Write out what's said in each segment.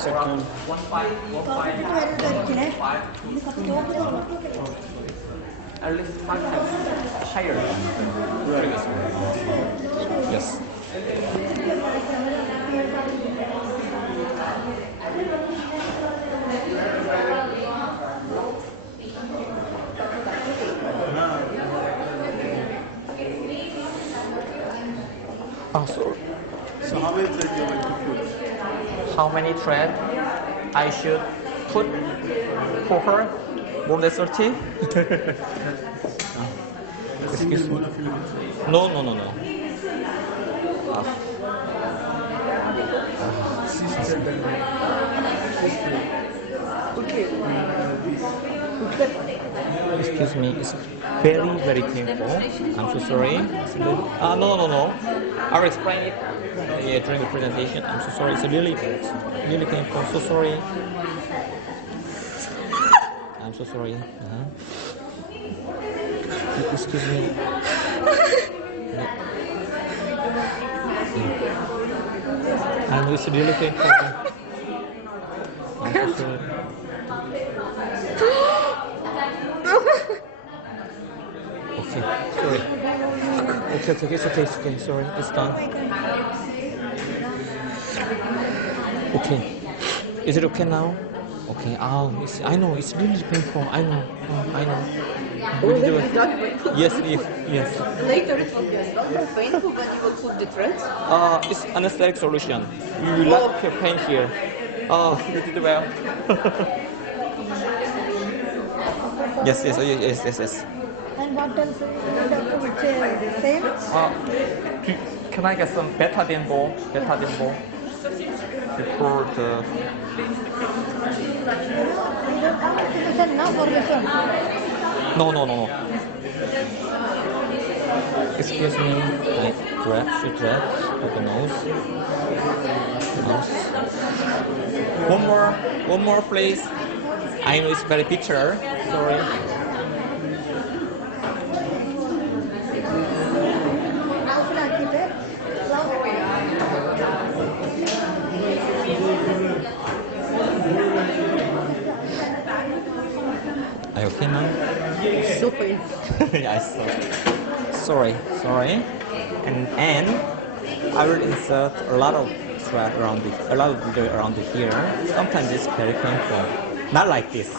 Second. At least 5 times higher than the previous one. Yes. Oh, sorry. So how many threads you like to put? How many threads I should put for her? More than 30? Excuse me. No. Excuse me, it's very, very painful. I'm so sorry. No. I'll explain it during the presentation. I'm so sorry. It's really painful. So sorry. I'm so sorry. Excuse me. I know it's really painful. I'm so sorry. Okay, sorry. Okay, it's okay, sorry, it's done. Okay, is it okay now? Okay, I know, it's really painful, I know. Will you do it? Yes. Later it will be not more painful, but you will put the threads? It's anesthetic solution. You like your pain here. Oh, you did well. Yes. And what else the same? Can I get some betadine ball? Before the... Now for this one. No. Excuse me. Should drag of the nose. One more, please. I know it's very bitter. Sorry. Are you okay now? So painful. Yeah, I saw. Sorry. And I will insert a lot of thread around here. Sometimes it's very painful. Not like this.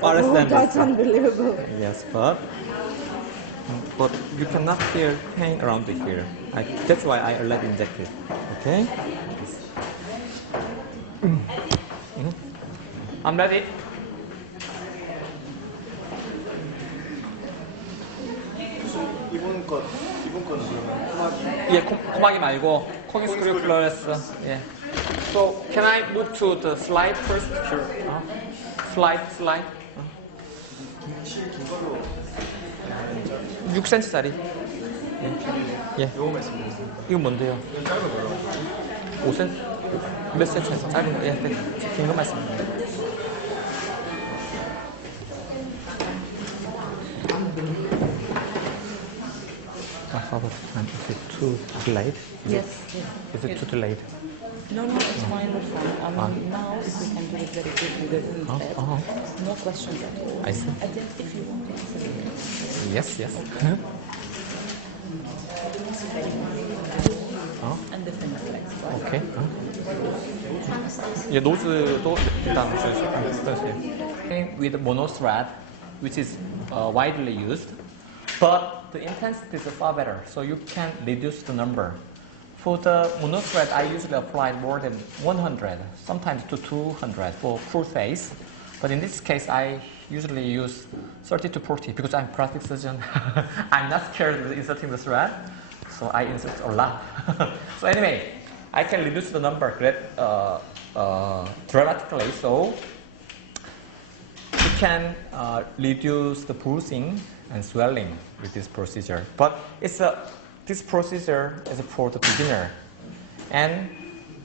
That's unbelievable. Yes, but you cannot feel pain around here. That's why I let inject it. Okay? I'm ready. 이번 거는 그러면 코막이. 예, 코막이 말고 코기스크류 플러스. 예. So can I move to the slide first? Sure. Slide. 6cm짜리. 예. 요거 말씀드렸어요. 이거 뭔데요? 짧은 거요. 5cm? 몇 cm? 짧은 거? 예, 긴 거 말씀드립니다. How about is it too delayed? Yes. Is it too delayed? No, it's fine, we're fine. Now, if we can do it very quickly, no questions at all. I see. And then if you want to answer Yes. and the finger flex, right? Okay. 예, 노즈도 일단 주세요. With mono thread, which is widely used, but the intensity is far better, so you can reduce the number For the mono thread, I usually apply more than 100, sometimes to 200 for full face. But in this case, I usually use 30 to 40 because I'm a plastic surgeon. I'm not scared of inserting the thread, so I insert a lot. So anyway, I can reduce the number dramatically, so you can reduce the bruising and swelling with this procedure. But this procedure is for the beginner,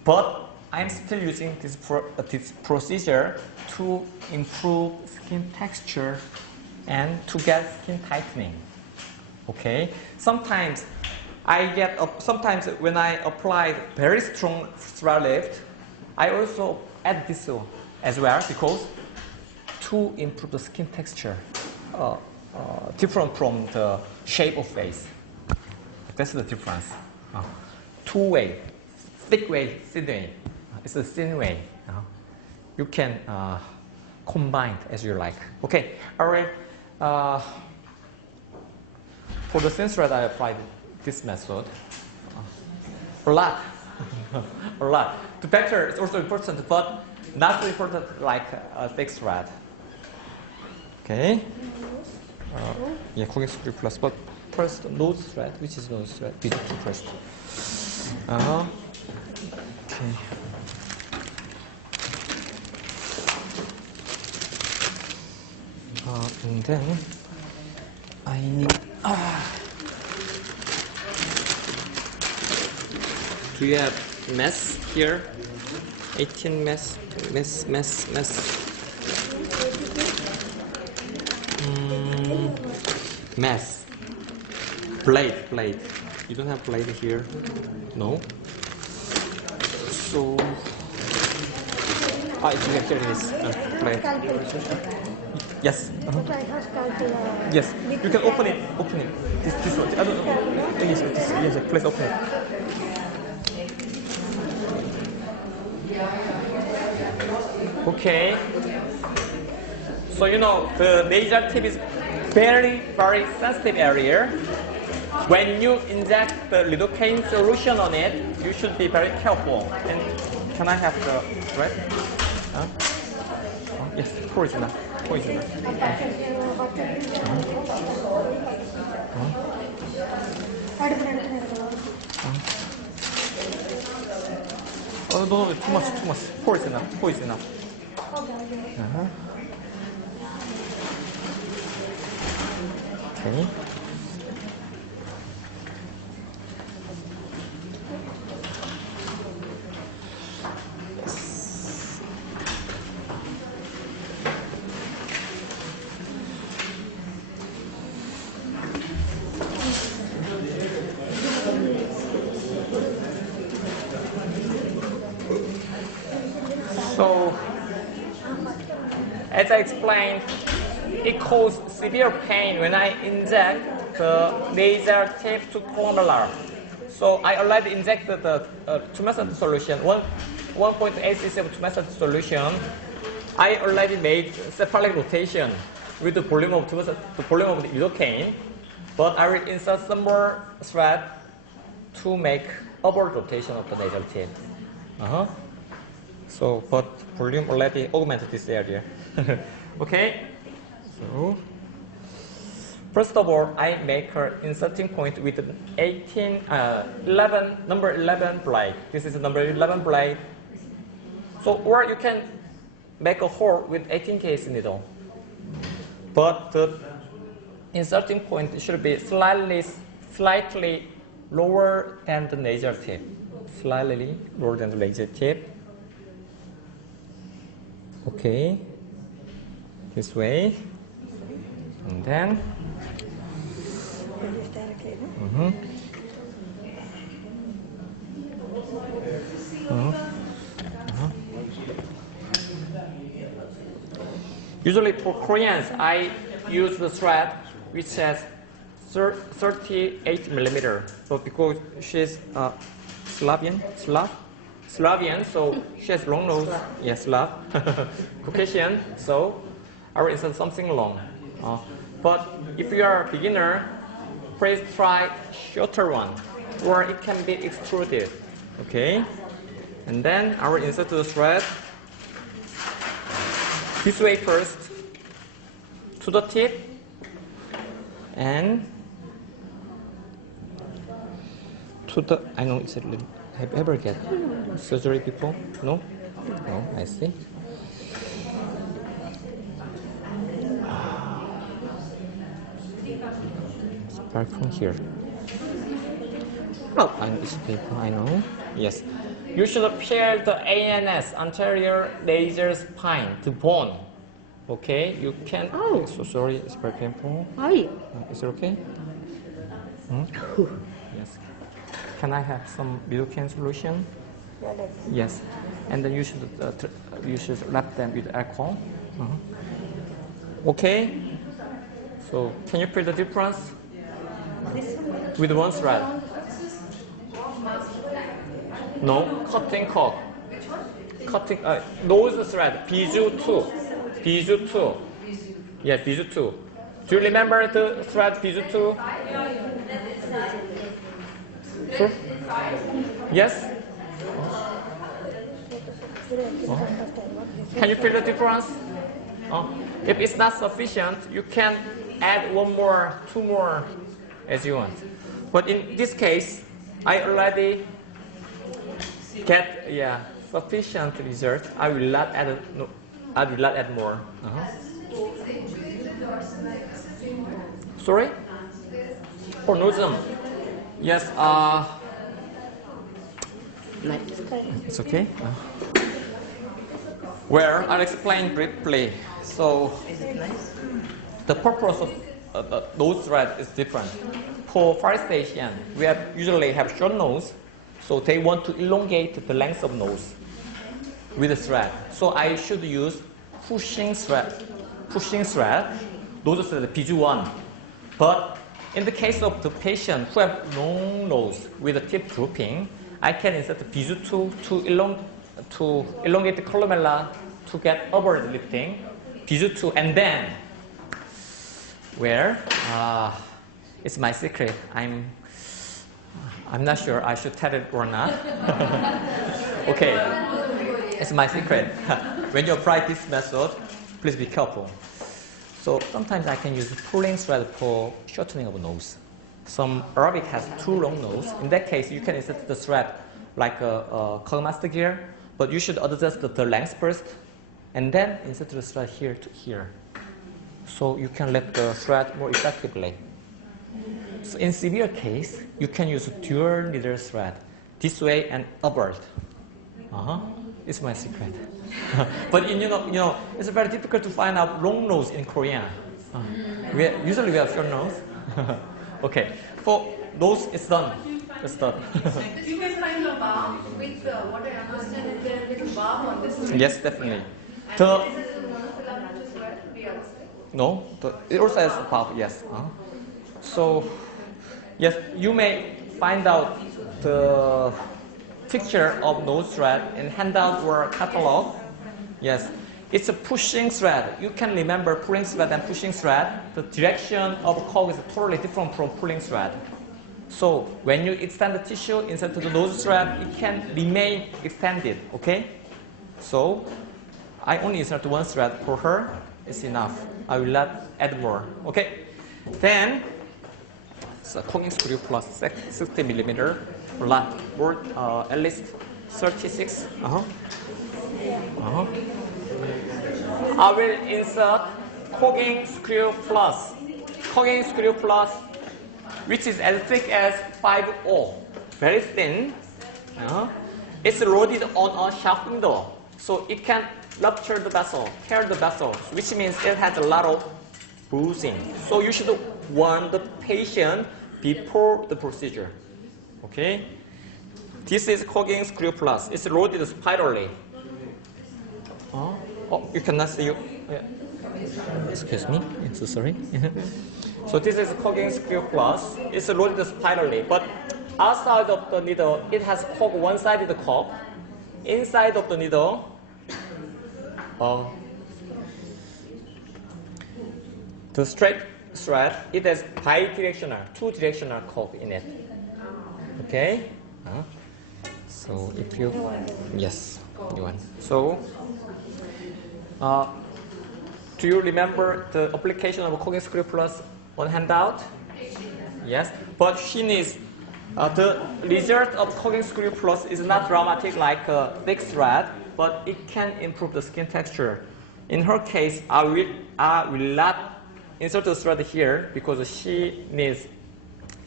but I'm still using this procedure to improve skin texture and to get skin tightening. Okay. Sometimes sometimes when I apply very strong thread lift, I also add this as well because to improve the skin texture, different from the shape of face. That's the difference. Two-way, thick way, thin way. It's a thin way. You can combine as you like. Okay, all right. For the thin thread, I applied this method. A lot. A lot. The better is also important, but not so important like a thick thread. Okay. Yeah, 고객수를 plus, but first nose thread, which is nose thread, we have to first. Okay. And then I need. Do you have mess here? 18 mess. Mess. Blade. You don't have blade here? No? So, you have here it is. Blade. Yes. Yes. You can open it. This one. I don't know. Yes, please open it. Okay. So the nasal tip is very, very sensitive area. When you inject the lidocaine solution on it, you should be very careful. And can I have the thread? Yes, pour it enough. Oh, no, too much. Pour it enough. Okay. So, as I explained, it causes severe pain when I inject the nasal tip to columnar. So I already injected the tumescent solution, 1.8 cc of tumescent solution. I already made cephalic rotation with the volume of the lidocaine, but I will insert some more thread to make upward rotation of the nasal tip. So, but volume already augmented this area. Okay. So, first of all, I make her inserting point with number 11 blade. This is number 11 blade. So, or you can make a hole with 18 case needle. But the inserting point should be slightly lower than the nasal tip. Slightly lower than the nasal tip. Okay. This way. And then. Usually for Koreans, I use the thread which has 38 millimeter. So because she's Slavian, so she has long nose. Yes, Slav. Caucasian, so I will insert something long. But if you are a beginner, please try shorter one. or it can be extruded. Okay, and then I will insert the thread this way first to the tip, and to the, I know it's a little, have you ever get surgery before? No? No, I see. Start from here. Oh, I know it's paper, I know. Yes. You should pair the ANS, anterior nasal spine, to bone. Okay, you can. Oh, so sorry, it's very painful. Why? Is it okay? Hmm? Yes. Can I have some lidocaine solution? Yes. And then you should wrap them with alcohol. Okay. So can you feel the difference? With one thread. No, cutting cord. Cutting nose thread. Bijou 2. Yeah, Bijou 2. Do you remember the thread Bijou 2? Sure. Yes? Can you feel the difference? If it's not sufficient, you can add one more, two more as you want. But in this case, I already get sufficient result. I will not add more. Sorry? For nosem. Yes. It's okay. Well, I'll explain briefly. So, the purpose of nose thread is different. For Far-East Asian, we usually have short nose, so they want to elongate the length of nose with a thread. So I should use pushing thread. Nose thread, Bijou 1. But in the case of the patient who have long nose with the tip drooping, I can insert the Bijou 2 to elongate the columella to get upward lifting. Bijou 2, and then where it's my secret. I'm not sure I should tell it or not. Okay, it's my secret. When you apply this method, please be careful. So sometimes I can use pulling thread for shortening of nose. Some Arabic has too long nose. In that case, you can insert the thread like a master gear, but you should adjust the length first, and then insert the thread here to here. So you can lift the thread more effectively. So in severe case, you can use dual needle thread, this way and upward. It's my secret. But you know, it's very difficult to find out long nose in Korea. Usually we have short nose. Okay, for nose, it's done. It's done. You can find a bar with what I understand is there a little bar on this side. Yes, definitely. No, it also has a bar, yes. So, yes, you may find out the picture of nose thread in handout or catalog. Yes, it's a pushing thread. You can remember pulling thread and pushing thread. The direction of cog is totally different from pulling thread. So when you extend the tissue inside to the nose thread, it can remain extended. Okay? So I only insert one thread for her. It's enough. I will not add more. Okay? Then so cogging screw plus 60 millimeter, more, at least 36. I will insert cogging screw plus, which is as thick as 5/0, very thin. It's loaded on a shaft window, so it can rupture the vessel, tear the vessel, which means it has a lot of bruising. So you should warn the patient before the procedure. Okay? This is cogging screw plus. It's loaded spirally. Oh, you cannot see you. Yeah. Excuse me. I'm so sorry. So this is cogging screw plus. It's loaded spirally, but outside of the needle, it has cog one-sided cog. Inside of the needle, the straight thread, it has bidirectional, two-directional cog in it. Okay. So if you, yes, you want. So, do you remember the application of cooking screw plus on handout? Yes, but she needs the result of cooking screw plus is not dramatic like a thick thread, but it can improve the skin texture. In her case, I will not insert the thread here because she needs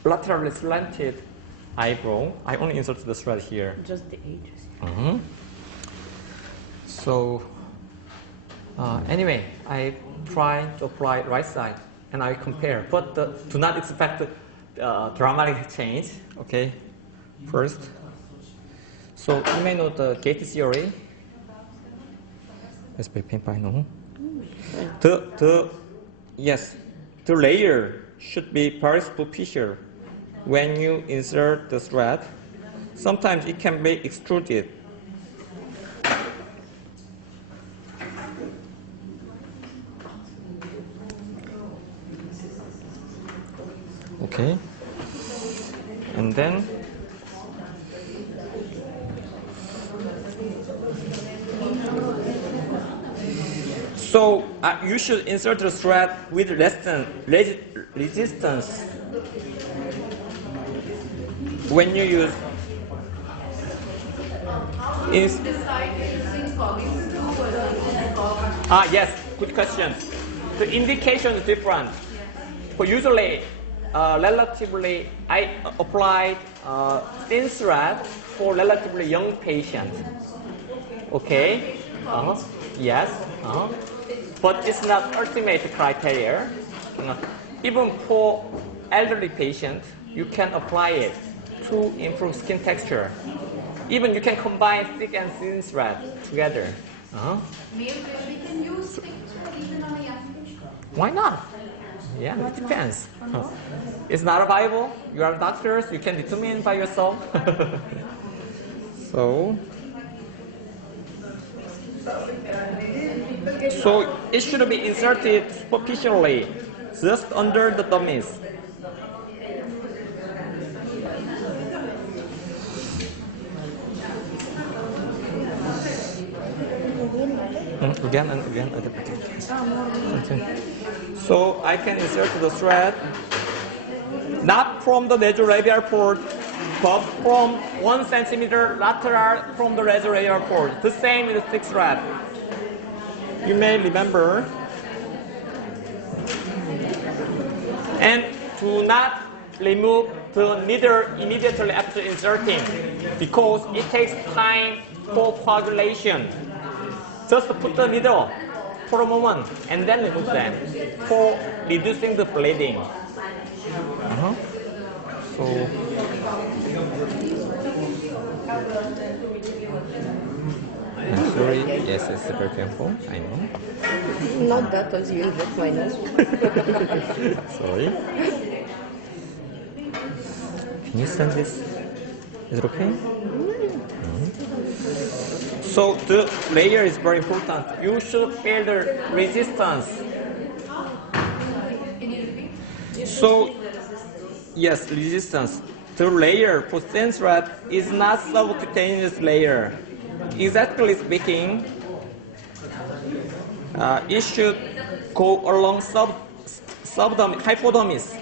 laterally slanted eyebrow. I only insert the thread here. Just the edges. So anyway, I try to apply right side and I compare, but do not expect dramatic change. Okay, first. So you may know the gate theory. Let's be paint by now. The layer should be very superficial when you insert the thread. Sometimes it can be extruded. Okay, and then so you should insert the thread with resistance when you use yes, good question. The indication is different. But usually relatively, I applied thin thread for relatively young patients. Okay? Yes. But it's not ultimate criteria. Even for elderly patients, you can apply it to improve skin texture. Even you can combine thick and thin thread together. Maybe we can use thick thread even on a young patient. Why not? Yeah, it depends. It's not viable. You are doctors. You can determine by yourself. So it should be inserted superficially, just under the dummies. Again and again. So I can insert the thread not from the nasolabial port, but from 1 centimeter lateral from the nasolabial port. The same with the thick thread. You may remember. And do not remove the needle immediately after inserting because it takes time for coagulation. Just put the needle for a moment and then remove them for reducing the bleeding. So I'm sorry, yes, it's very painful, I know. Not that as you inject my nose. Sorry. Can you stand this? Is it okay? So the layer is very important. You should feel the resistance. So, yes, resistance. The layer for thin thread is not subcutaneous layer. Exactly speaking, it should go along hypodermis.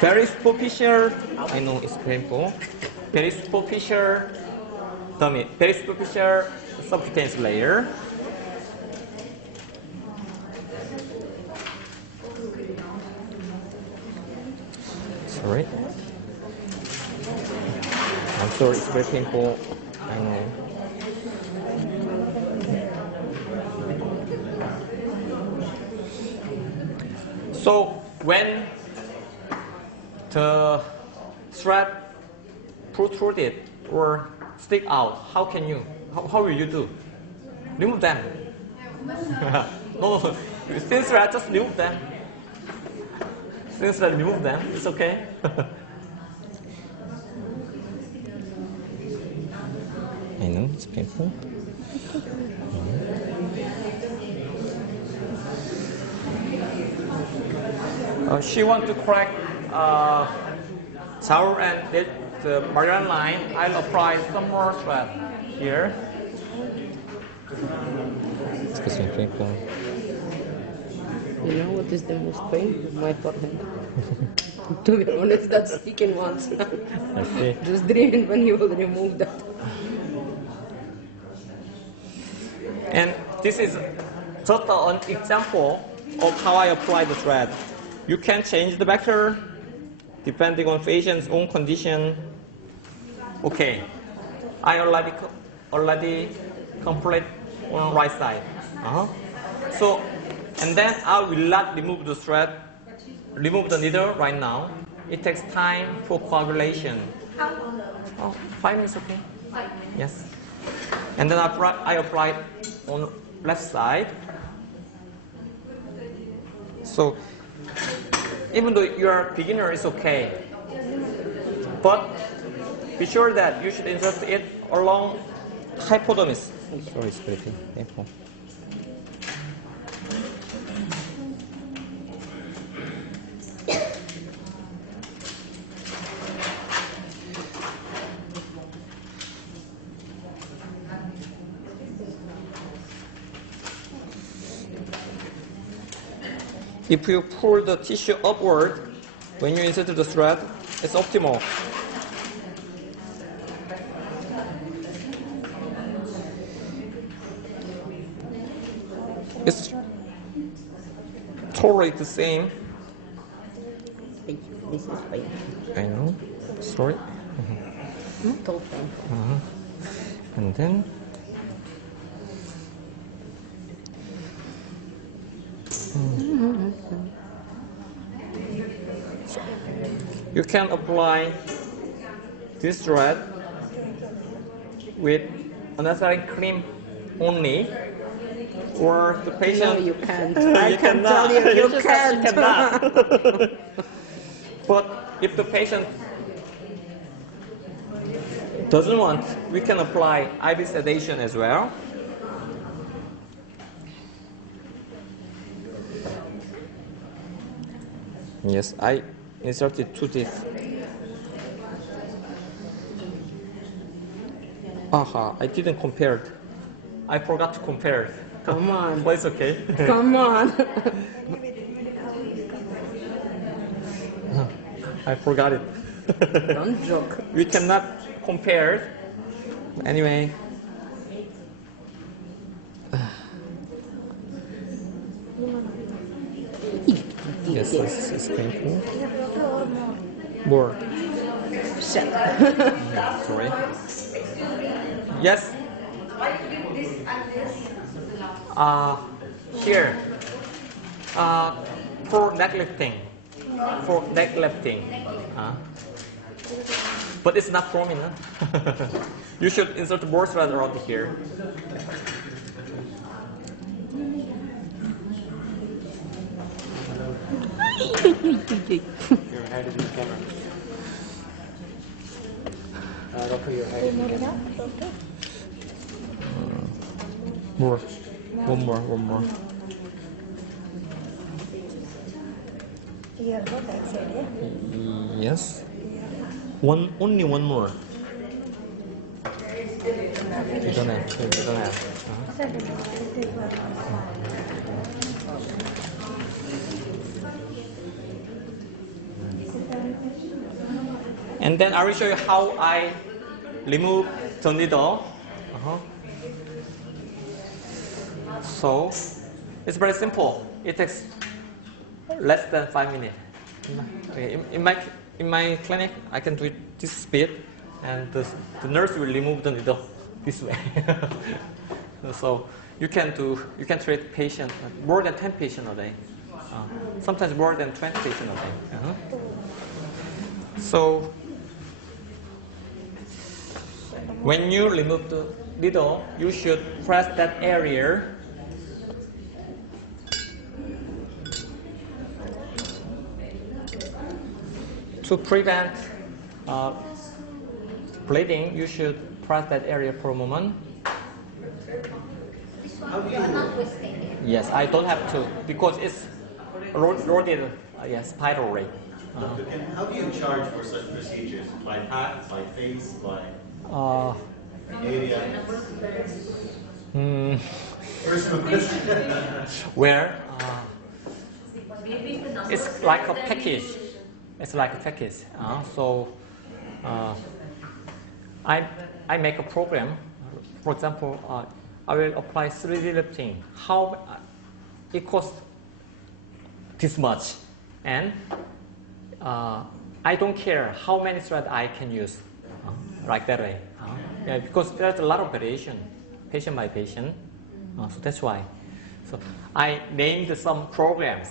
Very superficial. I know it's painful. Very superficial. Very superficial subcutaneous layer. Sorry. I'm sorry, it's very painful. I know. So when the thread protruded or stick out, how will you do? Remove them. No, thin thread, just remove them. Thin thread, remove them. It's okay. I know it's painful. She wants to correct towel and the marine line, I'll apply some more thread here. Excuse me, twinkle. You know what is the most pain? My forehead. To be honest, that's sticking once. I see. Just dreaming when you will remove that. And this is just an example of how I apply the thread. You can change the vector depending on patient's own condition. Okay, I already complete on right side. So, and then I will not remove the thread, remove the needle right now. It takes time for coagulation. Oh, 5 minutes, okay? 5 minutes. Yes. And then I apply on left side. So even though you are a beginner, it's okay. But be sure that you should insert it along hypodermis. Sorry, it's pretty painful. If you pull the tissue upward when you insert the thread, it's optimal. It's totally the same. This is pain. I know. Sorry. Not all painful. And then you can apply this thread with unnecessary cream only, or the patient. No, you can't. You I can cannot. tell you, you just can't. cannot. But if the patient doesn't want, we can apply IV sedation as well. Yes, I inserted 2 teeth. Aha, I didn't compare it. I forgot to compare it. Come on. But it's okay. Come on. I forgot it. Don't joke. We cannot compare it. Anyway. Yes, this is painful. More. Shut. Sorry. Yes. Here. For neck lifting. For neck lifting. But it's not prominent. You should insert more thread around here. Your head is in the camera. Doctor, your head is in the camera. More. One more. Here, go back side, yeah? Yes. Only one more. You don't have. And then I will show you how I remove the needle. So it's very simple. It takes less than 5 minutes. In my clinic, I can do it this speed, and the nurse will remove the needle this way. So you can treat patients, more than 10 patients a day. Sometimes more than 20 patients a day. So when you remove the needle, you should press that area to prevent bleeding. You should press that area for a moment. You are not twisting it. Yes, I don't have to because it's rotated. Yes, spiral ray. Doctor, how do you charge for such procedures? By pack, by face, by area? Personal question. Where? It's like a package. It's like a package. So I make a program. For example, I will apply 3D lifting. How it costs this much, and I don't care how many threads I can use, like that way. Yeah, because there's a lot of variation, patient by patient. So that's why. So I named some programs,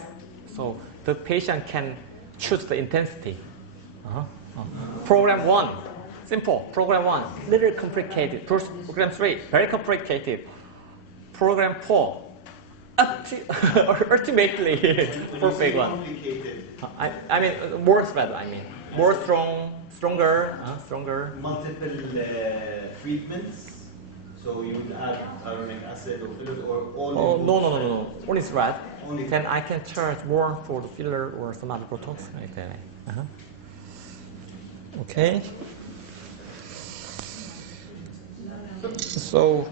so the patient can choose the intensity. Program 1, simple. Program 1, little complicated. Program 3, very complicated. Program 4, ultimately perfect one. I mean, more thread. I mean, more stronger. Multiple treatments. So you would add hyaluronic acid or filler or all? Oh no. Only thread. Only. Then I can charge more for the filler or some other Botox like that. Okay. So,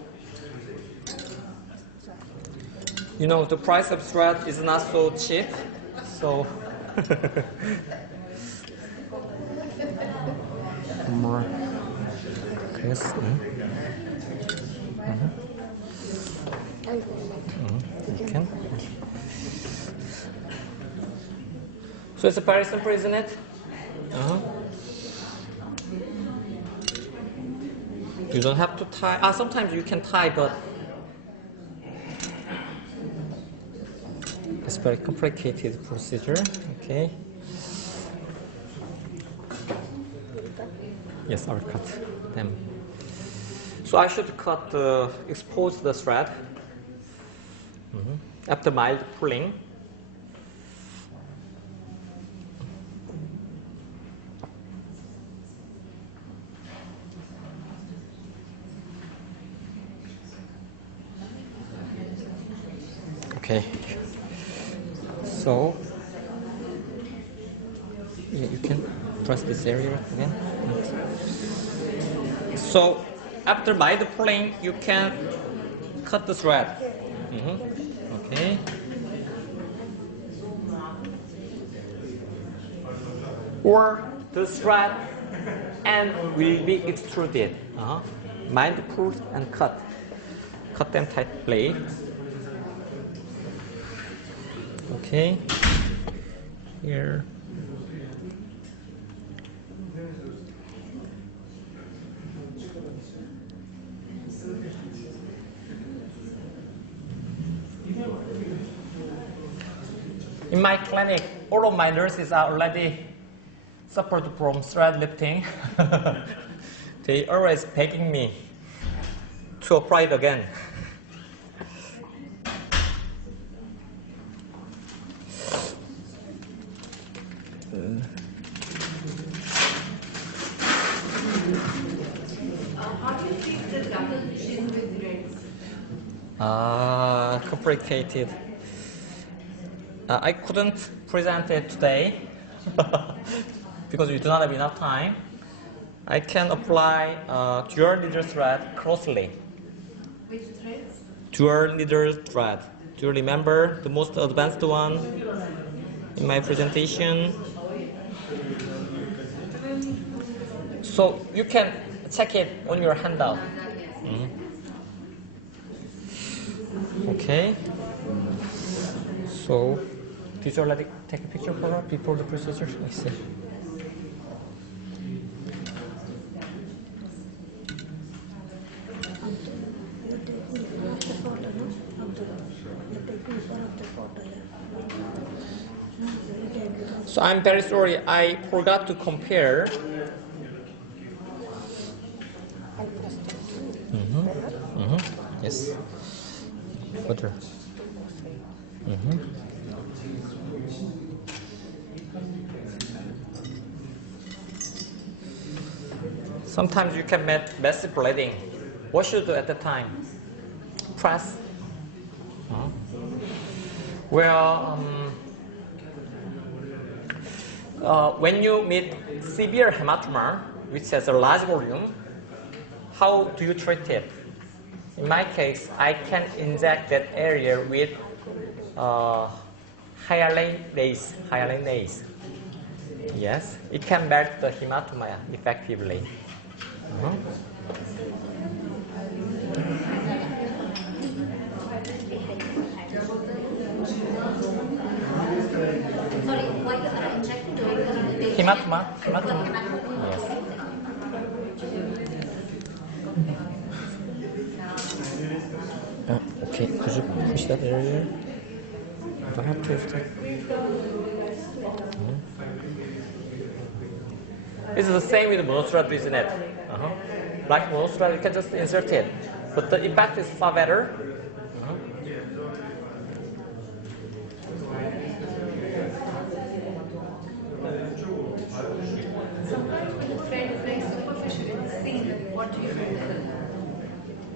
you know, the price of thread is not so cheap. So, more. Yes. Okay. So it's very simple, isn't it? You don't have to tie. Sometimes you can tie, but it's very complicated procedure. Okay. Yes, I will cut them. So I should expose the thread after mild pulling. Okay. So yeah, you can press this area again. So after mild pulling, you can cut the thread. Okay. Or the thread end will be extruded. Mild pull and cut. Cut them tightly. Okay. Here. In my clinic, all of my nurses are already suffered from thread lifting. They always begging me to apply it again. How do you treat the double chin with reds? Complicated. I couldn't present it today because we do not have enough time. I can apply dual needle thread closely. Which threads? Dual needle thread. Do you remember the most advanced one in my presentation? So you can check it on your handout. Okay. So, did you already take a picture for her before the procedure? I see. So I'm very sorry, I forgot to compare. Yes. Butter. Sometimes you can make massive bleeding. What should you do at the time? Press. Well, when you meet severe hematoma, which has a large volume, how do you treat it? In my case, I can inject that area with hyaluronase. Yes, it can melt the hematoma effectively. Sorry, why you are injecting to the Hematoma. Yes. Okay, could you push that area? Do I have to? It's the same with monostrate, isn't it? Like monostrate, you can just insert it, but the impact is far better. Very superficial. It's thin. What do you do?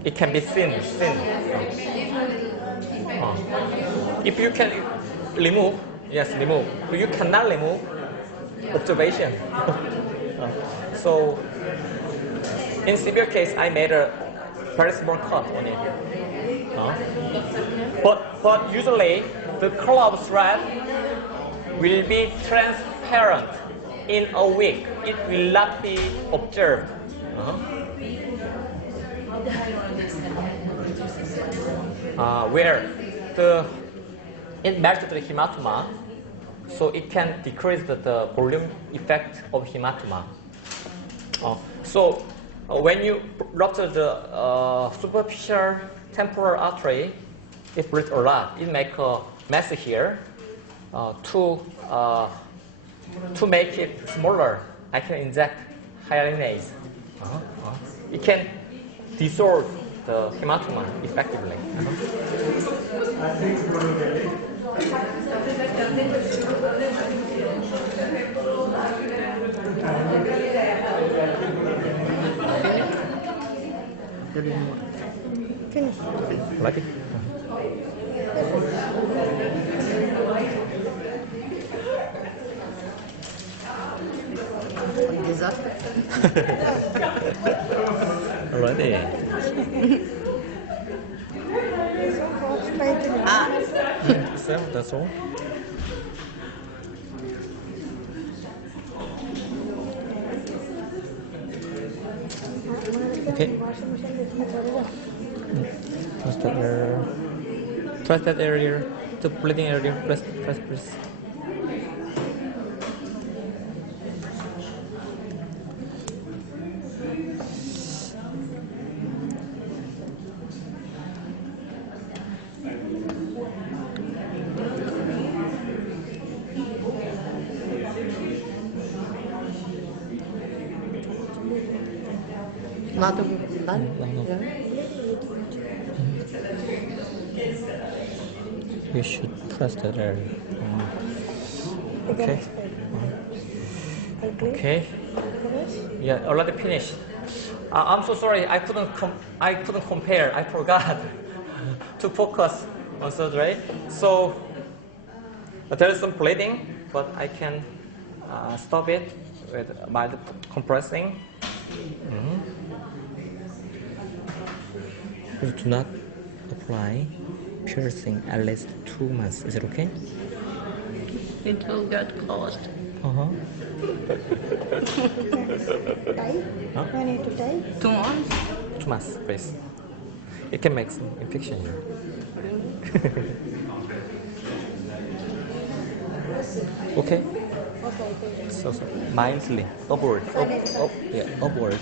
It can be thin. If you can remove, yes, remove. If you cannot remove, observation. So, in severe case, I made a very small cut on it. But usually, the color of thread will be transparent in a week. It will not be observed. Where it melts the hematoma, so it can decrease the volume effect of hematoma. When you rupture the superficial temporal artery, it bleeds a lot. It makes a mess here. To make it smaller, I can inject hyaluronase. It can dissolve the hematoma effectively. Finish. Like it? Disaster. Already. So that's all. Okay. Press that area, the bleeding area. Press. Not done? No. Yeah. You should press that area. Okay. Okay. Yeah, already finished. I'm so sorry. I couldn't compare. I forgot to focus on surgery. So there is some bleeding, but I can stop it by compressing. Do not apply piercing at least 2 months. Is it okay? It will get closed. Huh? I need to tie. 2 months? 2 months, please. It can make some infection here. Okay. So mildly upward. Upward.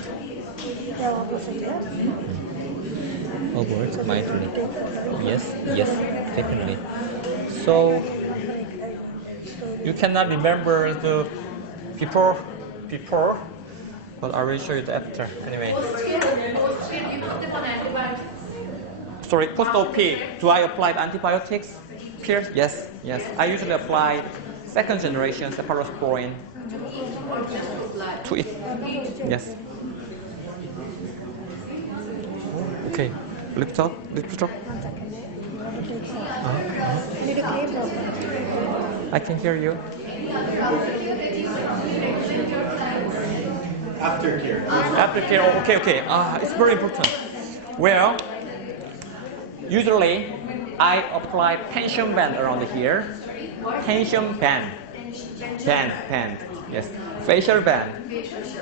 Upward, mildly. Yes, definitely. So you cannot remember the before, but I will show you the after. Anyway. Sorry, post-op. Do I apply antibiotics? Pierce? Yes. I usually apply second generation cephalosporin to it. Yes. Okay. Lift up. I can hear you. Aftercare. Aftercare. Okay. It's very important. Well, usually I apply tension band around here. Tension band. Band. Yes. Facial band.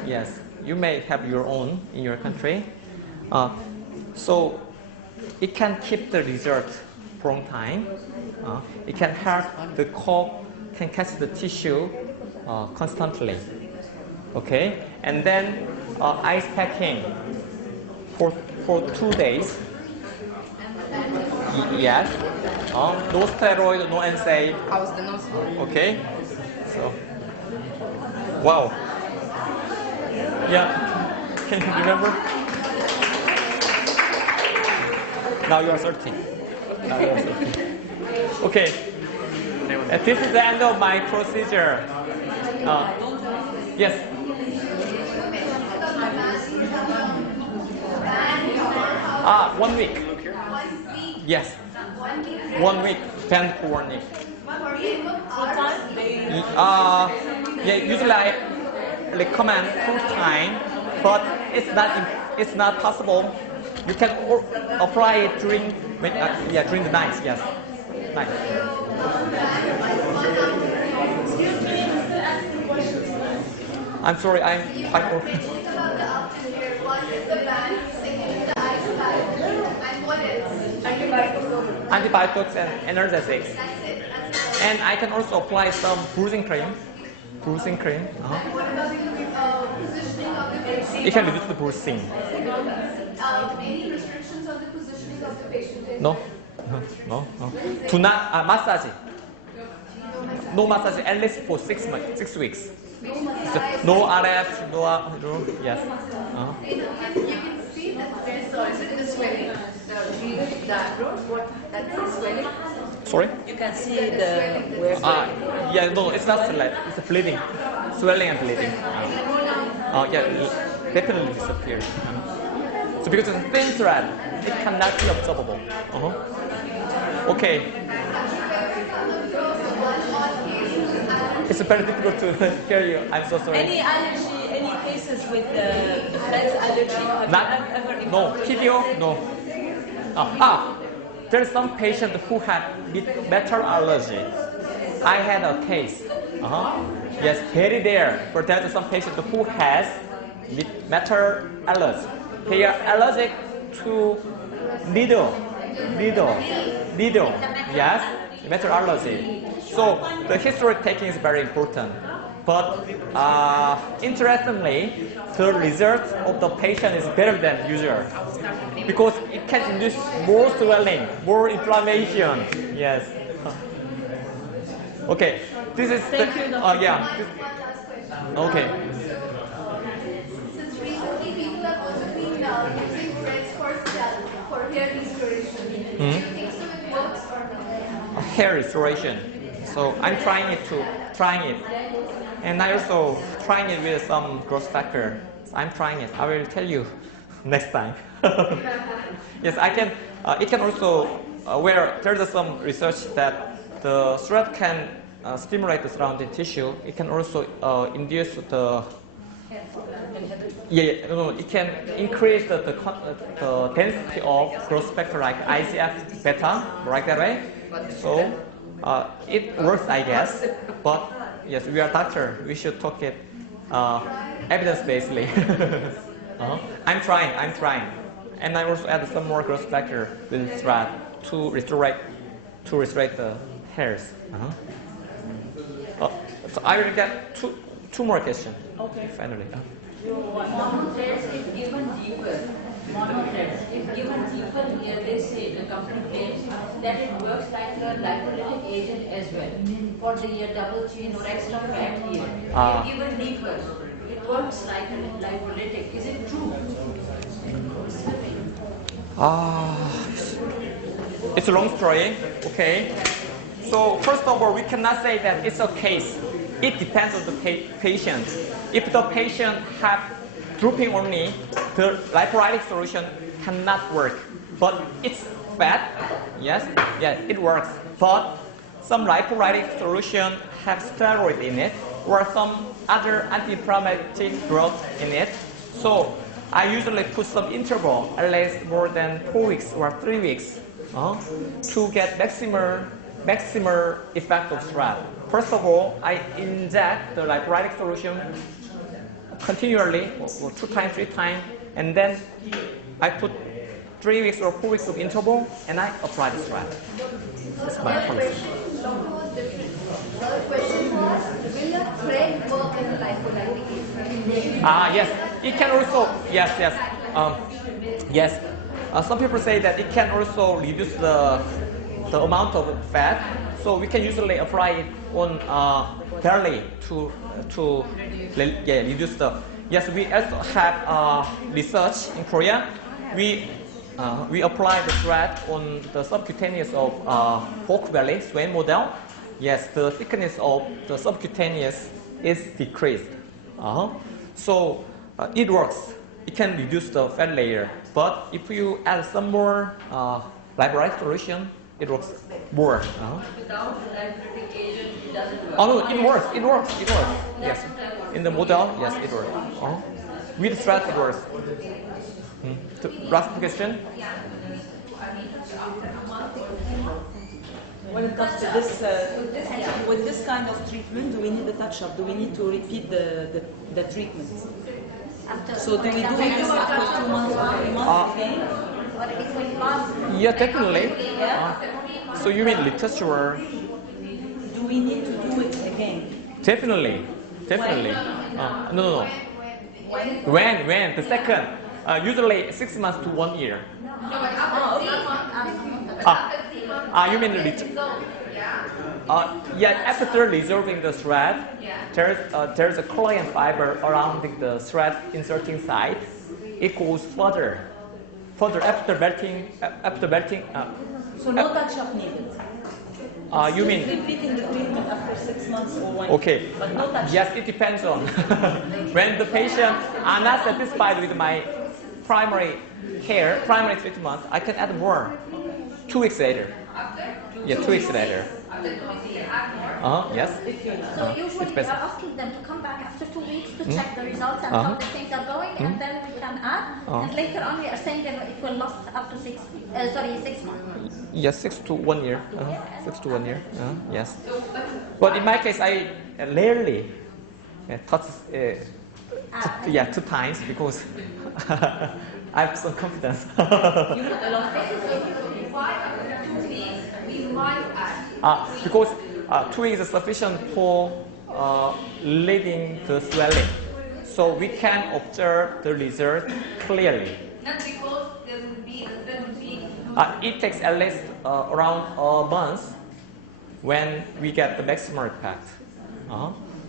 Yes. You may have your own in your country. So it can keep the result for a long time. It can help the cough, can catch the tissue constantly. Okay, and then ice packing for 2 days. Yes. No steroid, no NSAID. How's the nose? Okay. So, wow. Yeah. Can you remember? Now you are 13. Okay. This is the end of my procedure. Yes. One week. Yes. 1 week. 10 for 1 week. Yeah. Usually I recommend full time, but it's not possible. You can apply it during during the night. Yes. Night. I'm sorry. I'm quite open. Antibiotics and analgesics. And I can also apply some bruising cream. What about the positioning of the patient? It can reduce the bruising. Any restrictions on the positioning of the patient? No. Do not massage. No massage at least for 6 months, 6 weeks. So, no RF, no yes. You can see that there's the swelling. That's swelling. Sorry? You can see the where Yeah, no, it's not swelling. It's bleeding, swelling and bleeding. Definitely disappears. So because it's a thin thread, it cannot be observable. Okay. It's very difficult to hear you. I'm so sorry. any allergy, any cases with pet allergy? Have you ever No, TBO, no. There is some patient who had metal allergy. I had a case. Yes, very rare. But there is some patient who has metal allergy. They are allergic to needle. Yes, metal allergy. So the history taking is very important. But interestingly, the result of the patient is better than usual because it can induce more swelling, more inflammation. Yes. Okay. This is Thank you, Dr. yeah. Okay. Since recently people have also been using threads for hair restoration. Do you think so it works or no? Hair restoration. So I'm trying it, and I also trying it with some growth factor. I'm trying it. I will tell you next time. Yes, I can. It can also where there's some research that the thread can stimulate the surrounding tissue. It can also induce the it can increase the density of growth factor like IGF beta, right that way. So it works, I guess. But yes, we are doctor. We should talk it evidence-basedly. I'm trying, and I also add some more growth factor with thread to restore the hairs. So I will get two more questions. Okay. Finally. Monothreads, if given deeper, monothreads, if given deeper here, they say, the company claims that it works like a lipolytic agent as well. For the double chain or extra fat here. If given deeper, it works like a lipolytic. Is it true? It's a long story. Okay. So first of all, we cannot say that it's a case. It depends on the patient. If the patient have drooping only, the lipolytic solution cannot work. But it's fat. Yes, it works. But some lipolytic solution have steroid in it or some other anti-inflammatory drug in it. So I usually put some interval, at least more than 4 weeks or 3 weeks, to get maximal effect of stress. First of all, I inject the lipolytic solution continually, or 2 times, 3 times, and then I put 3 weeks or 4 weeks of interval, and I apply the strap. That's my policy. The question was, will your thread work in lipolytic agent? Yes. It can also, yes. Yes. Some people say that it can also reduce the amount of fat. So we can usually apply it on belly to reduce the. Yes, we also have research in Korea. We apply the thread on the subcutaneous of pork belly, swan model. Yes, the thickness of the subcutaneous is decreased. So it works. It can reduce the fat layer. But if you add some more lipolytic solution, it works more. Without lipolytic agent, it doesn't work. Oh no, it works. Yes, in the model, yes, it works. With thread, it works. Last question. When it comes to this, with this kind of treatment, do we need a touch-up? Do we need to repeat the treatment? So do we do this after 2 months or 3 months again? Yeah, definitely. So you mean literature? Do we need to do it again? Definitely. No. When? The second. Usually 6 months to 1 year. You mean the after resolving the thread, there's a collagen fiber around the thread inserting site. It goes further after belting. So no touch-up needed. You mean Repeating the treatment after 6 months or 1 year. okay? But no touch-up. Yes, it depends on when the patient are not satisfied with my primary treatment. I can add more. 2 weeks later. Yeah, 2 weeks later. Yes. So usually we are asking them to come back after 2 weeks to check the results and how the things are going, and then we can add. And later on, we are saying that it will last up to 6 months. Yes, 6 to 1 year. 6 to 1 year. Yes. But in my case, I rarely touch. 2 times because I have some confidence. Because 2 weeks is sufficient for leading the swelling, so we can observe the result clearly. Not because there will be It takes at least around a month when we get the maximum impact.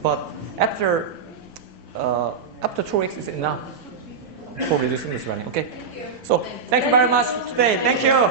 But after 2 weeks is enough for reducing the swelling. Okay. So thank you very much today. Thank you.